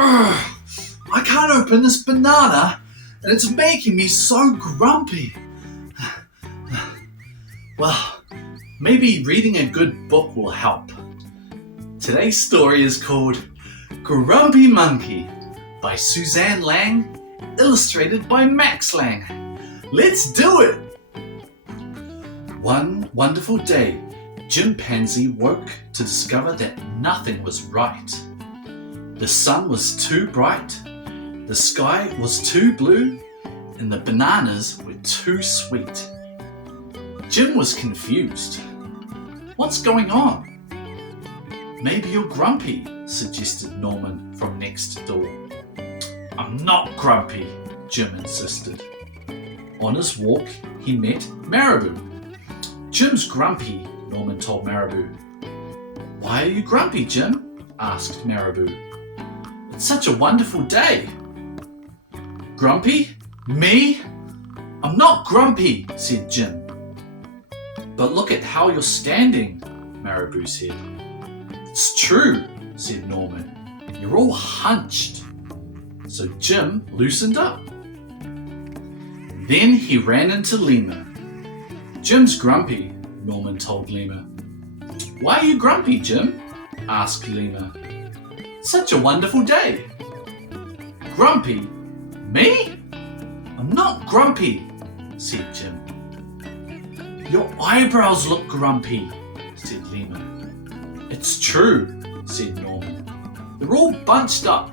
Ugh, I can't open this banana and it's making me so grumpy. Well, maybe reading a good book will help. Today's story is called Grumpy Monkey by Suzanne Lang, illustrated by Max Lang. Let's do it! One wonderful day, Chimpanzee woke to discover that nothing was right. The sun was too bright, the sky was too blue, and the bananas were too sweet. Jim was confused. What's going on? Maybe you're grumpy, suggested Norman from next door. I'm not grumpy, Jim insisted. On his walk, he met Marabou. Jim's grumpy, Norman told Marabou. Why are you grumpy, Jim? Asked Marabou. It's such a wonderful day. Grumpy? Me? I'm not grumpy, said Jim. But look at how you're standing, Marabou said. It's true, said Norman. You're all hunched. So Jim loosened up. Then he ran into Lima. Jim's grumpy, Norman told Lima. Why are you grumpy, Jim? Asked Lima. Such a wonderful day. Grumpy? Me? I'm not grumpy, said Jim. Your eyebrows look grumpy, said Lima. It's true, said Norman. They're all bunched up.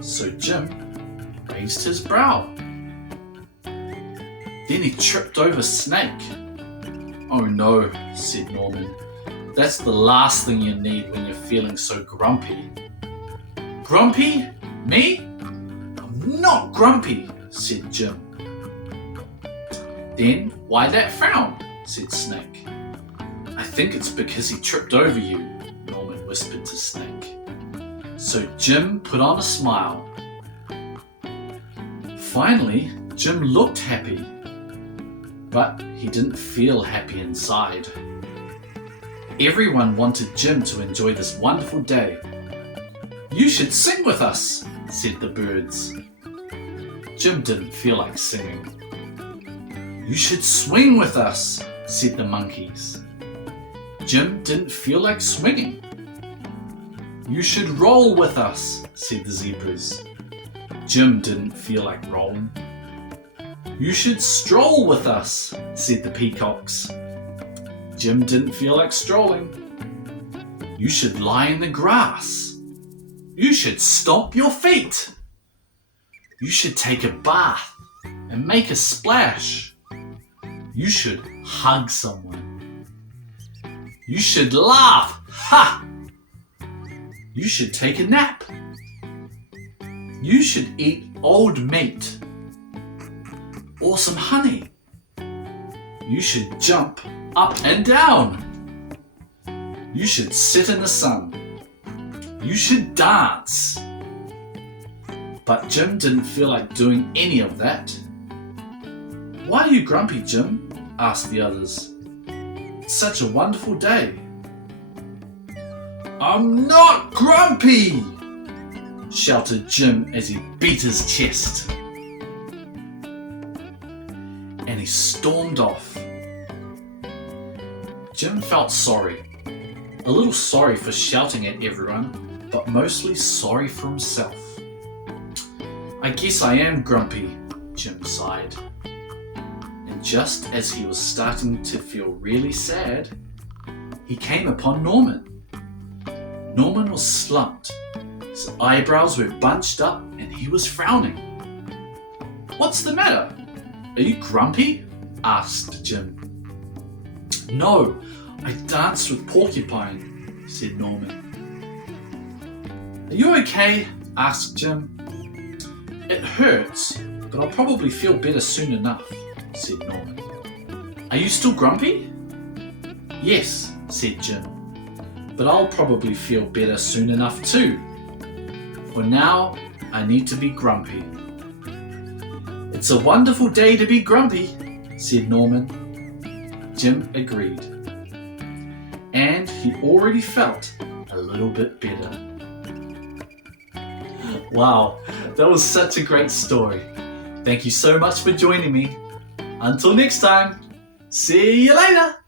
So Jim raised his brow. Then he tripped over Snake. Oh no, said Norman. That's the last thing you need when you're feeling so grumpy. Grumpy? Me? I'm not grumpy, said Jim. Then why that frown? Said Snake. I think it's because he tripped over you, Norman whispered to Snake. So Jim put on a smile. Finally, Jim looked happy. But he didn't feel happy inside. Everyone wanted Jim to enjoy this wonderful day. You should sing with us, said the birds. Jim didn't feel like singing. You should swing with us, said the monkeys. Jim didn't feel like swinging. You should roll with us, said the zebras. Jim didn't feel like rolling. You should stroll with us, said the peacocks. Jim didn't feel like strolling. You should lie in the grass. You should stomp your feet. You should take a bath and make a splash. You should hug someone. You should laugh. Ha! You should take a nap. You should eat old meat or some honey. You should jump up and down. You should sit in the sun. You should dance. But Jim didn't feel like doing any of that. Why are you grumpy, Jim? Asked the others. It's such a wonderful day. I'm not grumpy, shouted Jim as he beat his chest. And he stormed off. Jim felt sorry. A little sorry for shouting at everyone, but mostly sorry for himself. I guess I am grumpy, Jim sighed. And just as he was starting to feel really sad, he came upon Norman. Norman was slumped. His eyebrows were bunched up and he was frowning. What's the matter? Are you grumpy? Asked Jim. No, I danced with Porcupine, said Norman. Are you okay? Asked Jim. It hurts, but I'll probably feel better soon enough, said Norman. Are you still grumpy? Yes, said Jim, but I'll probably feel better soon enough too. For now, I need to be grumpy. It's a wonderful day to be grumpy, said Norman. Jim agreed. And he already felt a little bit better. Wow, that was such a great story. Thank you so much for joining me. Until next time, see you later.